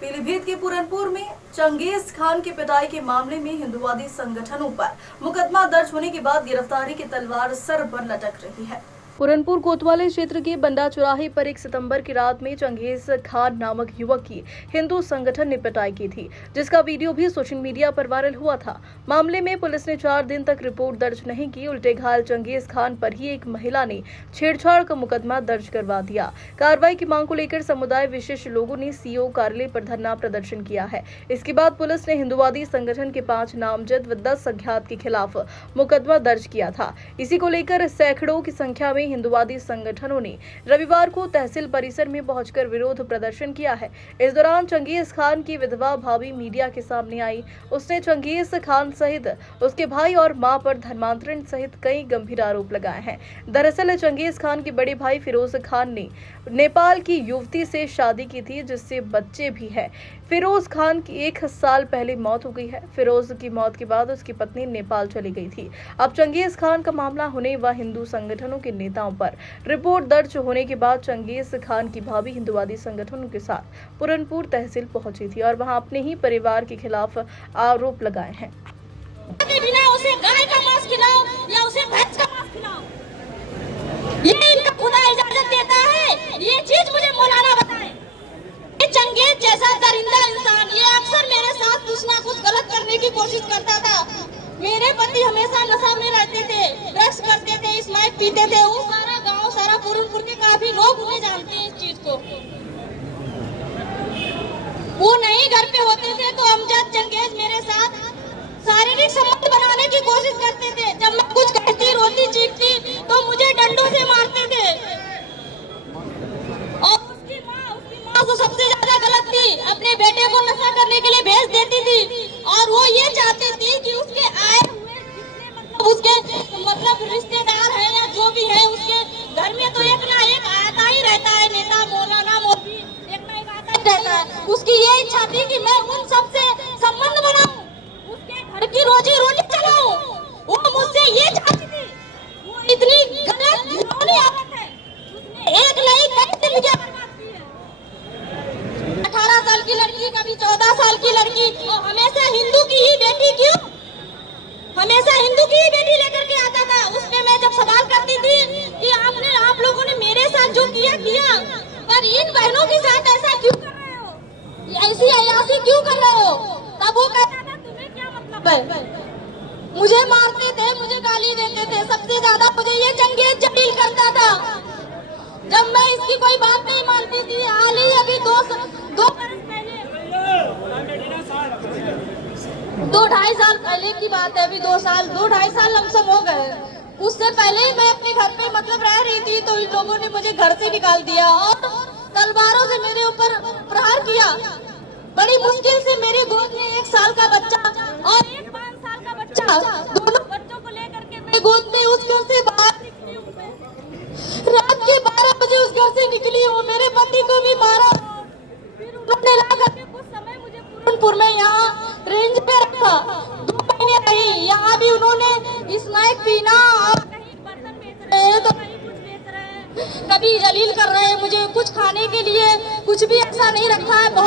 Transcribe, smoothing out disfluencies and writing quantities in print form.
पीलीभीत के पूरनपुर में Genghis Khan की पिटाई के मामले में हिंदुवादी संगठनों पर मुकदमा दर्ज होने के बाद गिरफ्तारी की तलवार सर पर लटक रही है। पूरनपुर कोतवाली क्षेत्र के बंडा चौराहे पर 1 सितंबर की रात में चंगेज खान नामक युवक की हिंदू संगठन ने पिटाई की थी, जिसका वीडियो भी सोशल मीडिया पर वायरल हुआ था। मामले में पुलिस ने 4 दिन तक रिपोर्ट दर्ज नहीं की। उल्टे घायल चंगेज खान पर ही एक महिला ने छेड़छाड़ का मुकदमा दर्ज करवा दिया। कार्रवाई की मांग को लेकर समुदाय विशिष्ट लोगों ने सीओ कार्यालय पर धरना प्रदर्शन किया है। इसके बाद पुलिस ने हिंदुवादी संगठन के 5 नामजद व 10 अज्ञात के खिलाफ मुकदमा दर्ज किया था। इसी को लेकर सैकड़ों की संख्या में हिंदुवादी संगठनों ने रविवार को तहसील परिसर में पहुंचकर विरोध प्रदर्शन किया है। इस दौरान चंगेज खान की विधवा भाभी मीडिया के सामने आई। उसने चंगेज खान सहित उसके भाई और मां पर धर्मांतरण सहित कई गंभीर आरोप लगाए हैं। दरअसल चंगेज खान के बड़े भाई फिरोज खान ने नेपाल की युवती से शादी की थी, जिससे बच्चे भी हैं। फिरोज खान की 1 साल पहले मौत हो गई है। फिरोज की मौत के बाद उसकी पत्नी नेपाल चली गई थी। अब चंगेज खान का मामला होने व हिंदू संगठनों के नेताओं पर रिपोर्ट दर्ज होने के बाद चंगेज खान की भाभी हिंदुवादी संगठनों के साथ पूरनपुर तहसील पहुंची थी और वहां अपने ही परिवार के खिलाफ आरोप लगाए हैं। उसे गाय का मांस खिलाओ या उसे भैंस का मांस खिलाओ, ये इनका खुदा इजाजत देता है। ये चीज मुझे मौलाना बताए। ये चंगेज जैसा दरिंदा इंसान ये अक्सर मेरे साथ कुछ ना कुछ गलत करने की कोशिश करता था। मेरे पति हमेशा नशा में रहते थे, ड्रग्स करते थे, स्मैक पीते थे। वो सारा गांव, सारा पूरनपुर के काफी लोग उन्हें जानते हैं इस चीज को। वो नहीं घर पे होते थे तो अमजद चंगेज मेरे साथ शारीरिक संबंध बनाने की कोशिश करते थे। जब मैं कुछ कहती, रोती, चीखती तो मुझे डंडों से मारते थे। और उसकी माँ तो सबसे ज्यादा गलत थी। अपने बेटे को नशा करने के लिए भेज देती थी और वो ये चाहती थी कि उसके आए हुए जितने मतलब रिश्तेदार हैं या जो भी है, उसके घर में तो एक ना एक आता ही रहता है, नेता, मौलाना, मौलवी, एक ना एक आता ही रहता है। उसकी ये इच्छा थी कि मैं उन सबसे संबंध बनाऊं, उसके घर की रोजी रोटी चलाऊं। वो मुझसे ये चाहती थी। वो इतनी गलत घिनौनी औरत है, उसने एक नहीं कई जिंदगियां बर्बाद की है। 18 साल की लड़की, कभी 14 साल की लड़की, और हमेशा हिंदू की ही बेटी क्यों? हमेशा हिंदू की ही बेटी लेकर के आता था। उसमें मैं जब सवाल करती थी कि आप लोगों ने मेरे साथ जो किया, पर इन बहनों के साथ ऐसा क्यों कर रहे हो, ऐसी अयासी क्यों कर रहे हो? तब वो कहता था तुम्हें क्या मतलब है? मुझे मारते थे, मुझे गाली देते थे। सबसे ज्यादा मुझे ये चंगेज जलील करता था। जब मैं इसकी कोई बात नहीं मानती थी, हाल ही अभी 2 बरस पहले, 2-2.5 साल पहले की बात है। अभी 2-2.5 साल लमसम हो गए। उससे पहले ही मैं अपने घर पे मतलब रह रही थी तो इन लोगों ने मुझे घर से निकाल दिया और तलवारों से मेरे ऊपर प्रहार किया। बड़ी मुश्किल से मेरी गोद में 1 साल का बच्चा और एक 5 साल का बच्चा, दोनों बच्चों को लेकर के मैं गोद में उस घर से बाहर निकली हूँ। रात के 12 बजे उस घर से निकली हूँ। मेरे पति को भी मारा। फिर उन्होंने ला करके कुछ समय मुझे पूरनपुर में यहाँ रेंज पे रखा। 2 महीने रही। यहाँ भी उन्होंने स्मैक पीना और कहीं बर्तन बेच रहे हैं तो कहीं कुछ बेच रहे हैं, कभी जलील कर रहे हैं मुझे। कुछ खाने के लिए कुछ भी ऐसा नहीं रखा है। बहुत